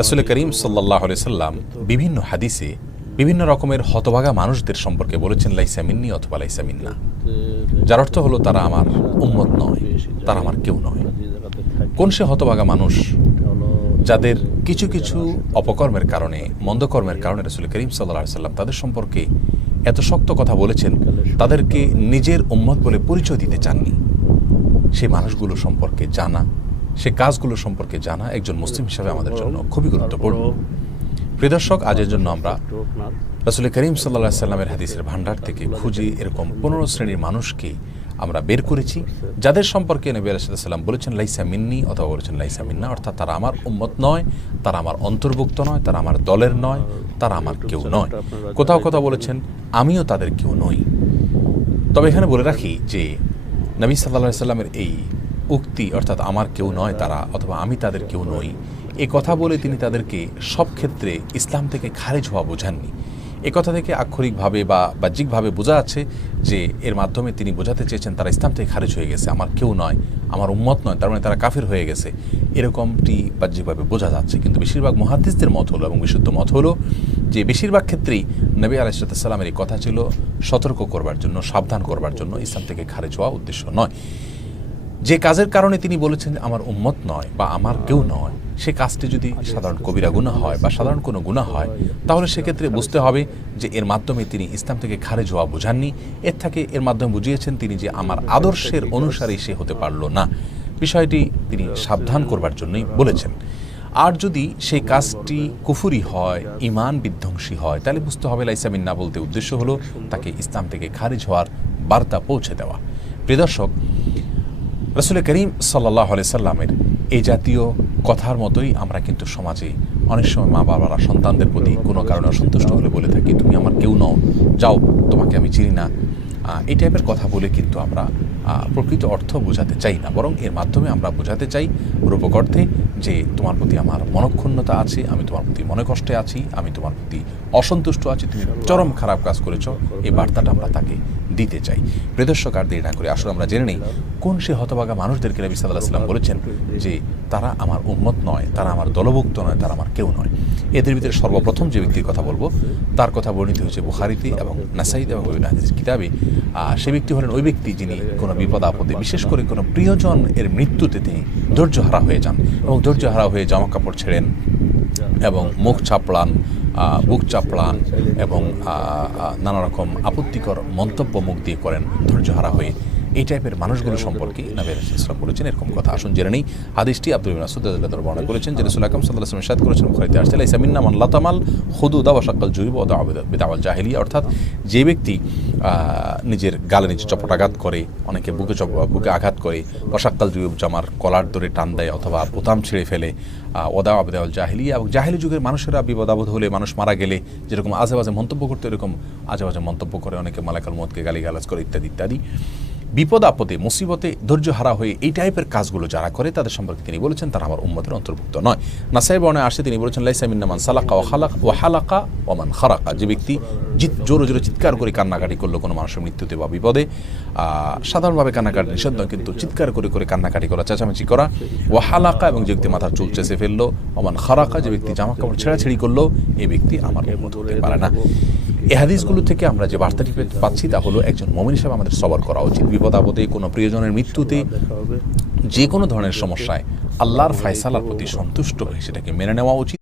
রাসূল করিম সাল্লাল্লাহু আলাইহি সাল্লাম বিভিন্ন হাদিসে বিভিন্ন রকমের হতভাগা মানুষদের সম্পর্কে বলেছেন লাইসা মিন্নি অথবা লাইসা মিন্না, যার অর্থ হলো তারা আমার উম্মত নয়, তারা আমার কেউ নয়। কোন সে হতভাগা মানুষ যাদের কিছু কিছু অপকর্মের কারণে, মন্দকর্মের কারণে রাসূল করিম সাল্লাল্লাহু আলাইহি সাল্লাম তাদের সম্পর্কে এত শক্ত কথা বলেছেন, তাদেরকে নিজের উম্মত বলে পরিচয় দিতে চাননি। সেই মানুষগুলো সম্পর্কে জানা, সে কাজগুলো সম্পর্কে জানা একজন মুসলিম হিসাবে আমাদের জন্য খুবই গুরুত্বপূর্ণ। প্রিয় দর্শক, আজের জন্য আমরা রাসূল করিম সাল্লাল্লাহু আলাইহি সাল্লামের হাদিসের ভান্ডার থেকে খুঁজে এরকম 15 শ্রেণীর মানুষকে আমরা বের করেছি, যাদের সম্পর্কে নবী আলাইহিস সালাম বলেছেন লাইসা মিন্নি অথবা বলেছেন লাইসা মিন্না, অর্থাৎ তারা আমার উম্মত নয়, তারা আমার অন্তর্ভুক্ত নয়, তারা আমার দলের নয়, তারা আমার কেউ নয়। কোথাও কোথাও বলেছেন আমিও তাদের কেউ নই। তবে এখানে বলে রাখি যে নবী সাল্লাল্লাহু আলাইহি সাল্লামের এই উক্তি, অর্থাৎ আমার কেউ নয় তারা অথবা আমি তাদের কেউ নই, এ কথা বলে তিনি তাদেরকে সব ক্ষেত্রে ইসলাম থেকে খারিজ হওয়া বোঝাননি। এ কথা থেকে আক্ষরিকভাবে বা বাহ্যিকভাবে বোঝা যাচ্ছে যে এর মাধ্যমে তিনি বোঝাতে চেয়েছেন তারা ইসলাম থেকে খারিজ হয়ে গেছে, আমার কেউ নয়, আমার উম্মত নয়, তার মানে তারা কাফির হয়ে গেছে, এরকমটি বাহ্যিকভাবে বোঝা যাচ্ছে। কিন্তু বেশিরভাগ মুহাদ্দিসদের মত হলো এবং বিশুদ্ধ মত হলো যে বেশিরভাগ ক্ষেত্রেই নবী আলাইহিস সালামের এই কথা ছিল সতর্ক করবার জন্য, সাবধান করবার জন্য, ইসলাম থেকে খারিজ হওয়া উদ্দেশ্য নয়। যে কাজের কারণে তিনি বলেছেন আমার উম্মত নয় বা আমার কেউ নয়, সে কাজটি যদি সাধারণ কবিরা গুনাহ হয় বা সাধারণ কোনো গুনাহ হয়, তাহলে সেক্ষেত্রে বুঝতে হবে যে এর মাধ্যমে তিনি ইসলাম থেকে খারিজ হওয়া বোঝাননি। এর থেকে এর মাধ্যমে বুঝিয়েছেন তিনি যে আমার আদর্শের অনুসারী সে হতে পারল না, বিষয়টি তিনি সাবধান করবার জন্যই বলেছেন। আর যদি সেই কাজটি কুফরি হয়, ঈমান বিধ্বংসী হয়, তাহলে বুঝতে হবে লাইসা মিন্না বলতে উদ্দেশ্য হলো তাকে ইসলাম থেকে খারিজ হওয়ার বার্তা পৌঁছে দেওয়া। প্রিয় দর্শক, রাসূল করিম সাল্লাল্লাহু আলাইহি সাল্লামের এই জাতীয় কথার মতোই আমরা কিন্তু সমাজে অনেক সময় মা বাবারা সন্তানদের প্রতি কোনো কারণে অসন্তুষ্ট হলে বলে থাকি তুমি আমার কেউ নও, যাও, তোমাকে আমি চিনি না। এই টাইপের কথা বলে কিন্তু আমরা প্রকৃত অর্থ বোঝাতে চাই না, বরং এর মাধ্যমে আমরা বোঝাতে চাই রূপক অর্থে যে তোমার প্রতি আমার মনক্ষুণ্ণতা আছে, আমি তোমার প্রতি মনে কষ্টে আছি, আমি তোমার প্রতি অসন্তুষ্ট আছি, তুমি চরম খারাপ কাজ করেছ, এই বার্তাটা আমরা তাকে দিতে চাই। প্রিয় দর্শক, আর দেরি না করে আসলে আমরা জেনে নেই কোন সে হতভাগা মানুষদেরকে নবী সাল্লাল্লাহু আলাইহি সাল্লাম বলেছেন যে তারা আমার উম্মত নয়, তারা আমার দলভুক্ত নয়, তারা আমার কেউ নয়। এদের ভিতরে সর্বপ্রথম যে ব্যক্তির কথা বলবো তার কথা বর্ণিত হয়েছে বুখারীতে এবং নাসাঈতে এবং বিভিন্ন হাদিস কিতাবে। সে ব্যক্তি হলেন ওই ব্যক্তি যিনি কোনো বিপদ আপদে, বিশেষ করে কোনো প্রিয়জন এর মৃত্যুতে তিনি ধৈর্যহারা হয়ে যান এবং ধৈর্যহারা হয়ে জামা কাপড় ছেড়েন এবং মুখ চাপড়ান, বুক চাপড়ান এবং নানা রকম আপত্তিকর মন্তব্য মুখ দিয়ে করেন ধৈর্যহারা হয়ে। এই টাইপের মানুষগুলো সম্পর্কে নবী আলাইহিস সালাম বলেছেন এরকম কথা। আসুন জেনে নেই হাদিসটি। আব্দুল্লাহ ইবনে মাসউদ রাদিয়াল্লাহু আনহু বর্ণনা করেছেন যে রাসূল আকরাম সাল্লাল্লাহু আলাইহি ওয়াসাল্লাম ইরশাদ করেছেন, বুখারীতে আসছে, লাইসা মিন্না মান লাতামাল হুদুদা ওয়া শাক্কাল জুয়ুব ওয়া দা'a বিদাওয়াল জাহিলিয়া, অর্থাৎ যে ব্যক্তি নিজের গালে নিজে চপটাঘাত করে, অনেকে বুকে আঘাত করে, ওয়া শাক্কাল জুয়ুব জামার কলার ধরে টান দেয় অথবা বোতাম ছিঁড়ে ফেলে, ওয়া দা'a বিদাওয়াল জাহিলিয়া, এবং জাহিলি যুগের মানুষেরা বিপদ আপদ হলে, মানুষ মারা গেলে যেরকম আজে বাজে মন্তব্য করতে, এরকম আজে বাজে মন্তব্য করে, অনেকে মালাকুল মউতকে গালিগালাজ করে ইত্যাদি ইত্যাদি। বিপদ আপদে, মুসিবতে ধৈর্যহারা হয়ে এই টাইপের কাজগুলো যারা করে তাদের সম্পর্কে তিনি বলেছেন তারা আমার উম্মতের অন্তর্ভুক্ত নয়। নাসাঈ বর্ণনায় আসে তিনি বলেছেন লাইসা মিন্না মান সালাকা ওয়া হালাকা ওয়া মান খারাকা, যে ব্যক্তি জোরে জোরে চিৎকার করে কান্নাকাটি করলো কোনো মানুষের মৃত্যুতে বা বিপদে, সাধারণভাবে কান্নাকাটি নিষেধ নয়, কিন্তু চিৎকার করে করে কান্নাকাটি করা, চেঁচামেচি করা, ওয়া হালাকা, এবং যে ব্যক্তি মাথার চুল চেঁচে ফেললো, ওয়া মান খারাকা, যে ব্যক্তি জামা কাপড় ছেঁড়াছেড়ি করলো, এই ব্যক্তি আমার উম্মত হতে পারে না। এই হাদিসগুলো থেকে আমরা যে বার্তাটি পাচ্ছি তা হলো একজন মুমিন হিসেবে আমাদের সবর করা উচিত। বিপদ আপদে, কোনো প্রিয়জনের মৃত্যুতে, যে কোনো ধরনের সমস্যায় আল্লাহর ফয়সালার প্রতি সন্তুষ্ট হয়ে সেটাকে মেনে নেওয়া উচিত।